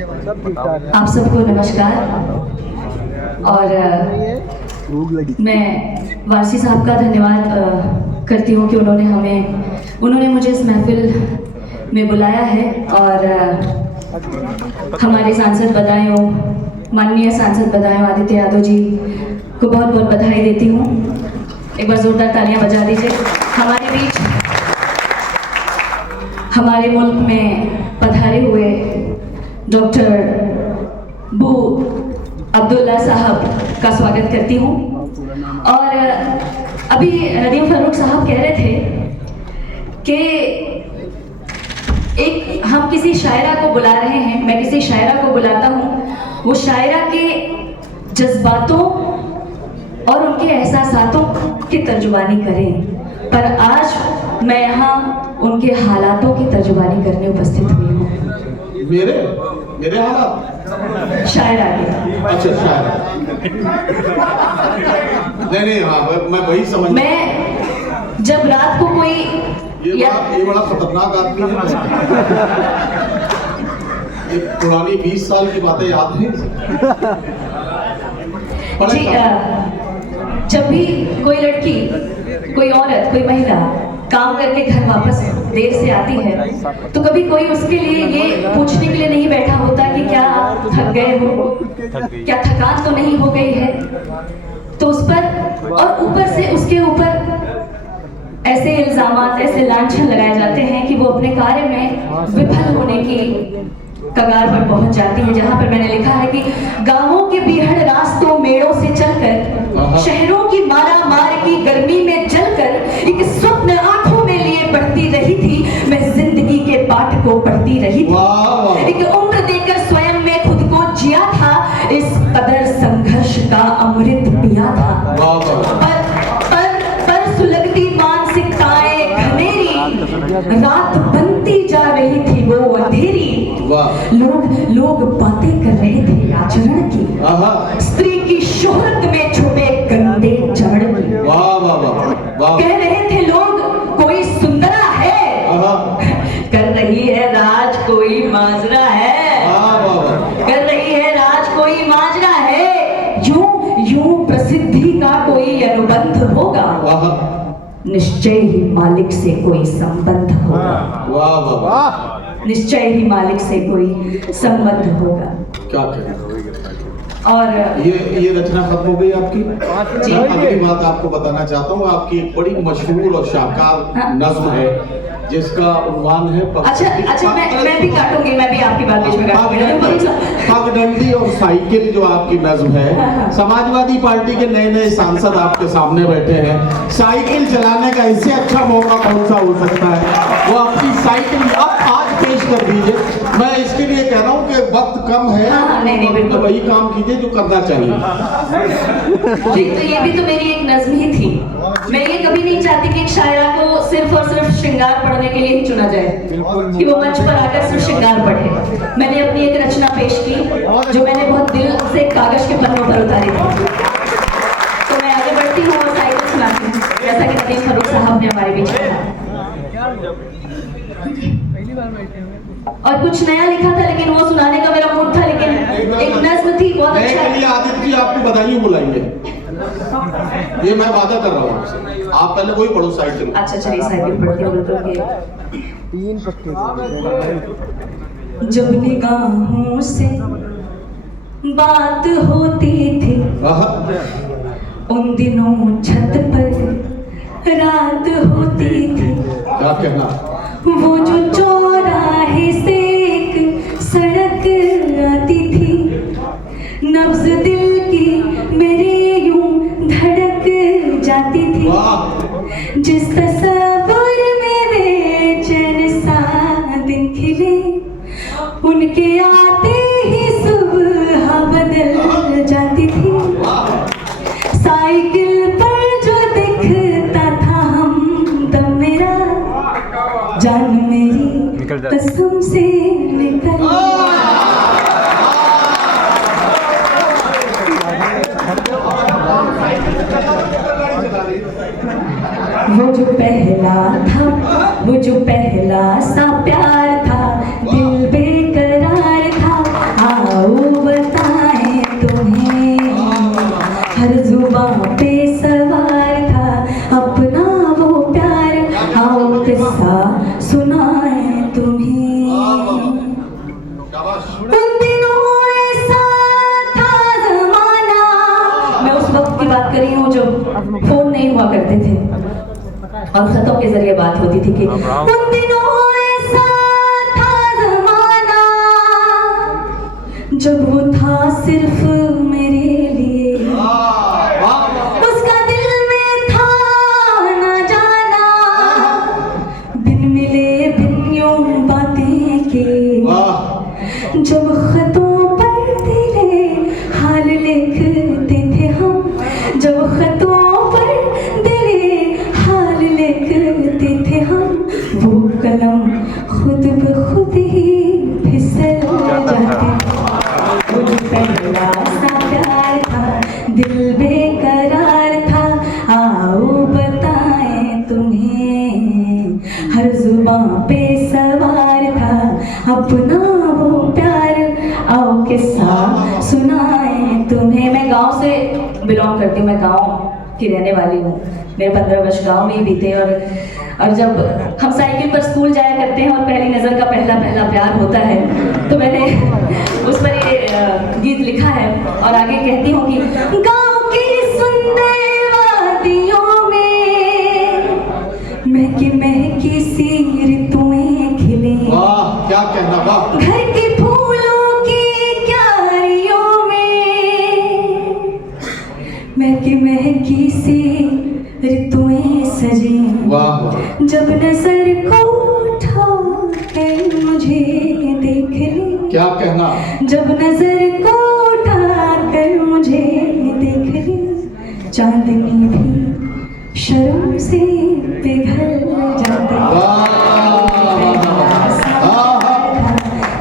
आप सबको नमस्कार। और मैं वारसी साहब का धन्यवाद करती हूँ कि उन्होंने मुझे इस महफिल में बुलाया है। और हमारे सांसद बदायूं, माननीय सांसद बदायूं आदित्य यादव जी को बहुत बहुत बधाई देती हूँ। एक बार जोरदार तालियां बजा दीजिए। हमारे बीच, हमारे मुल्क में पधारे हुए डॉक्टर बू अब्दुल्ला साहब का स्वागत करती हूँ। और अभी नदीम फारूक साहब कह रहे थे कि हम किसी शायरा को बुला रहे हैं, मैं किसी शायरा को बुलाता हूँ, वो शायरा के जज्बातों और उनके एहसासातों की तर्जुमानी करें। पर आज मैं यहाँ उनके हालातों की तर्जुमानी करने उपस्थित हुई हूँ। मेरे हालात शायरा के। अच्छा, शायरा। नहीं, हाँ, मैं वही समझ। मैं जब रात को कोई ये बड़ा खतरनाक आदमी है। ये पुरानी 20 साल की बातें याद हैं जी। जब भी कोई लड़की, कोई औरत, कोई महिला काम करके घर वापस देर से आती है तो कभी कोई उसके लिए ये पूछने के लिए नहीं बैठा होता कि क्या आप थक गए हो, क्या थकान तो नहीं हो गई है। तो उस पर और ऊपर से उसके ऊपर ऐसे इल्जामात, ऐसे लांछन लगाए जाते हैं कि वो अपने कार्य में विफल होने की कगार पर पहुंच जाती है। जहां पर मैंने लिखा है कि गांवों के बीहड़ रास्तों मेड़ों से चलकर, शहरों की मारा मार की गर्मी में जलकर एक स्वप्न आंखों में लिए पढ़ती रही थी। मैं जिंदगी के पाठ को पढ़ती रही थी। एक उम्र देकर स्वयं में खुद को जिया था, इस कदर संघर्ष का अमृत पिया था। पर सुलगती मानसिकताएं घनेरी, रात बनती जा रही थी वो अंधेरी। लोग बातें कर रहे थे आचरण की, स्त्री की शोहरत में छुपे गंदे जड़ की। कह रहे थे लोग कोई सुंदरा है, कर रही है राज कोई माजरा है, कर रही है राज कोई माजरा है। यूं प्रसिद्धि का कोई अनुबंध होगा, निश्चय ही मालिक से कोई संबंध होगा। निश्चय ही मालिक से कोई संबंध होगा। क्या करें? और ये रचना खत्म हो गई आपकी। जी। अगली बात आपको बताना चाहता हूँ, आपकी एक बड़ी मशहूर और शाहकार नज्म है जिसका उन्वान है अच्छा, मैं भी काटूंगी, मैं भी आपकी बात बीच में काटूंगी। पगडंडी और साइकिल जो आपकी नज्म है, समाजवादी पार्टी के नए सांसद आपके सामने बैठे हैं। साइकिल चलाने का इससे अच्छा मौका कौन सा हो सकता है? वो आपकी साइकिल अब आज पेश कर दीजिए। मैं इसके लिए कह रहा हूँ कि वक्त कम है। नहीं, तो वही काम कीजिए जो करना चाहिए। जी, तो ये भी तो मेरी एक नज्म ही थी। मैं ये कभी नहीं चाहती कि एक शायरा को सिर्फ और सिर्फ श्रृंगार पढ़ने के लिए ही चुना जाए, कि वो मंच पर आकर सिर्फ श्रृंगार पढ़े। मैंने अपनी एक रचना पेश की जो मैंने बहुत दिल से कागज के पन्नों पर उतारी थी। तो मैं आगे बढ़ती हूँ और साइकिल सुनाती हूँ, जैसा कि नदीम फारूक साहब ने हमारे बीच में। और कुछ नया लिखा था लेकिन वो सुनाने का मेरा मूड था, लेकिन एक नज्म थी बहुत अच्छा। आदित्य जी आपको बधाई बुलाएंगे, ये मैं वादा कर रहा हूँ आपसे। आप पहले वही पढ़ो साइकिल। अच्छा, चलिए साइकिल पढ़ती हूँ। जब निगाहों से बात होती थी उन दिनों छत पर रात होती थी। क्या कहना? वो जो चौराहे से एक सड़क आती थी, नब्ज दिल की मेरे यूं धड़क जाती थी। जिस तस्वीर में बेचैन सा दिन खिले, उनके आते ही सुबह बदल जाती थी। साइकिल पर जो दिखता था हमदम मेरा, जान मेरी कसम से निकल। वो जो पहला था, वो जो पहला सा प्यार था, दिल बेकरार था। और खतों के जरिए बात होती थी कि उन दिनों ऐसा था जमाना जब वो था सिर्फ मेरे लिए, उसका दिल में था ना जाना, बिन मिले बिन यूं बातें के, जब खतों पर तेरे हाल लिखते थे हम, जब खतों पर तेरे हाल लिखते थे हम, वो कलम खुद ब खुद ही फिसल जाती। वो जो पहला सा प्यार था दिल बेकरार था, आओ बताएं तुम्हें, हर जुबां पे सवार था अपना वो प्यार, आओ किस्सा सुनाएं तुम्हें। मैं गांव से बिलोंग करती हूँ, मैं गांव की रहने वाली हूँ, मेरे 15 वर्ष गांव में ही बीते। और जब हम साइकिल पर स्कूल जाया करते हैं और पहली नज़र का पहला प्यार होता है, तो मैंने उस पर ये गीत लिखा है और आगे कहती हूँ कि गांव की सुंदर वादियों में महकी सी ऋतुएं खिले, वाह क्या कहना, वाह। घर के फूलों की क्यारियों में महकी सी ऋतुएं सजे, वाह। जब नजर को उठा कर मुझे देख ले, क्या कहना, जब नजर को उठा कर मुझे देख ले, चांदनी भी शर्म से पिघल जाती।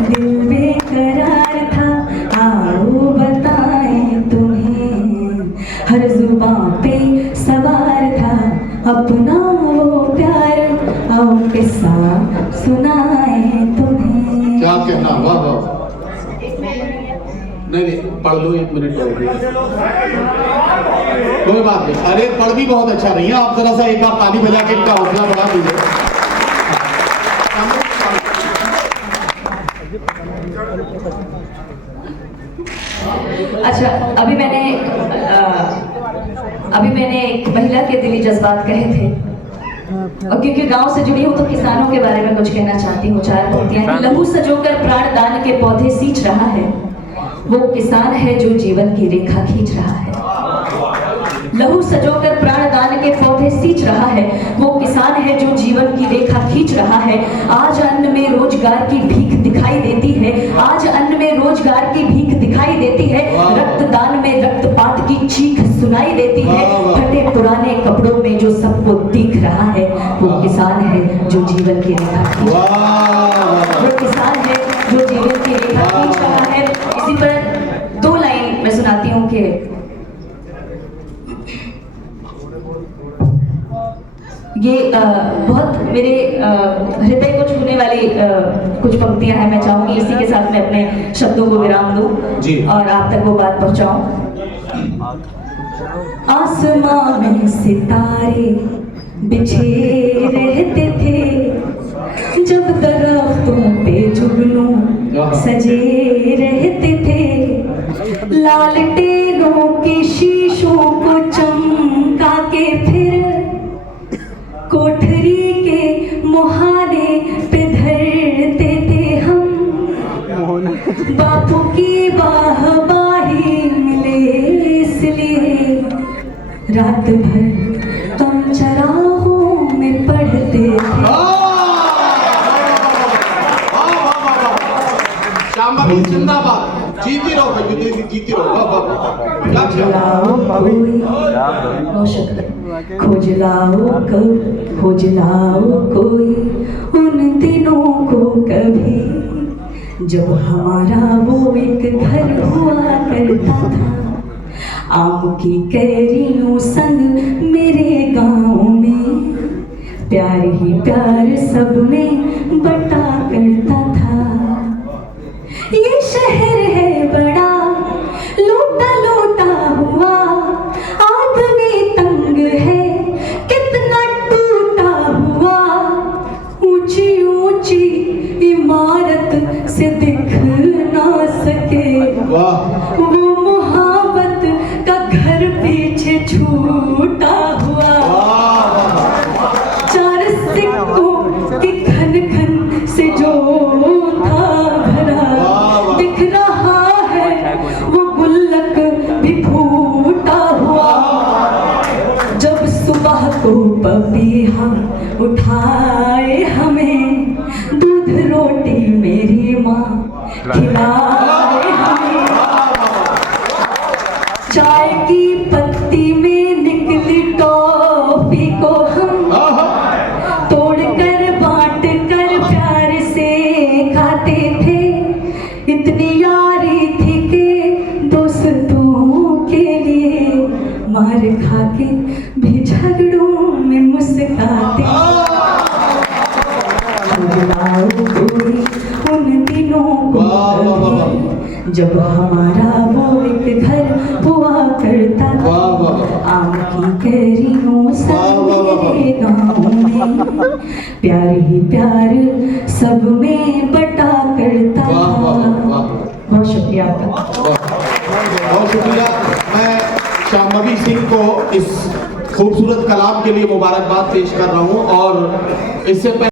दिल बेकरार था, आओ बताएं तुम्हें, हर जुबां पे सवार था अपना वो प्यार, आओ किस्सा सुनाएं तुम्हें। क्या कहना, वाह वाह। नहीं पढ़ लो, 1 मिनट और, कोई बात नहीं। अरे पढ़ भी बहुत अच्छा नहीं है, आप जरा सा एक बार ताली बजा के इनका हौसला बढ़ा दीजिए। अच्छा, अभी मैंने एक महिला के दिली जज्बात कहे थे, और क्योंकि गांव से जुड़ी हूँ तो किसानों के बारे में कुछ कहना चाहती हूँ। 4 पंक्तियां। लहू सजोकर प्राण दान के पौधे सींच रहा है, वो किसान है जो जीवन की रेखा खींच रहा है। लहू सजोकर प्राण दान के पौधे सींच रहा है, वो किसान है जो जीवन की रेखा खींच रहा है। आज अन्न में रोजगार की भीख दिखाई देती है, आज अन्न में रोजगार की भीख दिखाई देती है, रक्तदान में रक्तपात की चीख सुनाई देती है। फटे पुराने कपड़ों में जो सबको दिख रहा है, वो किसान है जो जीवन की रेखा खींच रहा है, वो किसान है जो जीवन की रेखा खींच रहा है। इसी पर 2 लाइन मैं सुनाती हूँ कि ये बहुत मेरे हृदय को छूने वाली कुछ पंक्तियां हैं। मैं चाहूंगी इसी के साथ मैं अपने शब्दों को विराम दूं और आप तक वो बात पहुंचाऊं। आसमां में सितारे बिछे रहते थे, जब दरख्तों पे जुगनू सजे रहते थे, लालटेनों के शीशों को चमका के फिर कोठरी के मुहाने पे धरते थे हम। बापू की बाहबाही मिले इसलिए रात भर हम चराहों में पढ़ते थे। शांभवी जिंदाबाद, जीती रहो भाई, जीती रहो। खोज लाओ कोई उन दिनों को कभी, जब हमारा वो एक घर हुआ करता था। आम की कैरियों संग मेरे गांव में प्यार ही प्यार सब में बटा करता था। ये शहर है बड़ा लूटा लूटा हुआ, आदमी तंग है कितना टूटा हुआ। ऊंची ऊंची इमारत से दिख ना सके, वो मोहब्बत का घर पीछे छूटा हुआ। खिलाए हमें। चाय की पत्ती में निकली टॉफी को हम तोड़कर बांट कर प्यार से खाते थे। इतनी यारी थी कि दोस्तों के लिए मार खा के भी झगड़ों में मुस्कुराते। उन दिनों को जब हमारा वो एक घर हुआ करता था आम की कैरियों से गाँव में प्यार ही प्यार सब में बटा करता था। बहुत शुक्रिया आपका। बहुत शुक्रिया। मैं शांभवी सिंह को इस खूबसूरत कलाम के लिए मुबारकबाद पेश कर रहा हूँ और इससे